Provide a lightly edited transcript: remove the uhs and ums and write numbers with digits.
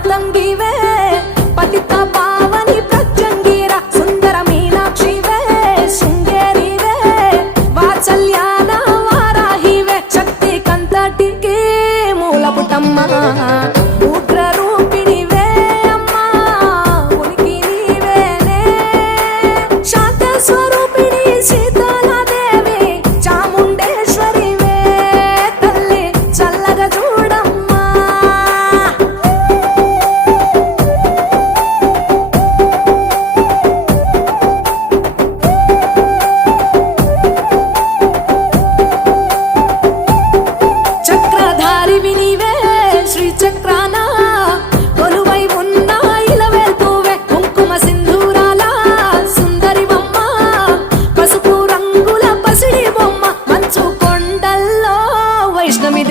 ಮಾತಂಗಿವೆ ಪತಿತ ಪಾವನಿ ಪ್ರತ್ಯಂಗಿರ ಸುಂದರ ಮೀನಾಕ್ಷಿವೆ ಶೃಂಗೇರಿವೆ ವಾತ್ಸಲ್ಯಾನ ವಾರಾಹಿವೆ ಶಕ್ತಿ ಕಂತಟಿಗೆ ಮೂಲ ಪುಟಮ್ಮ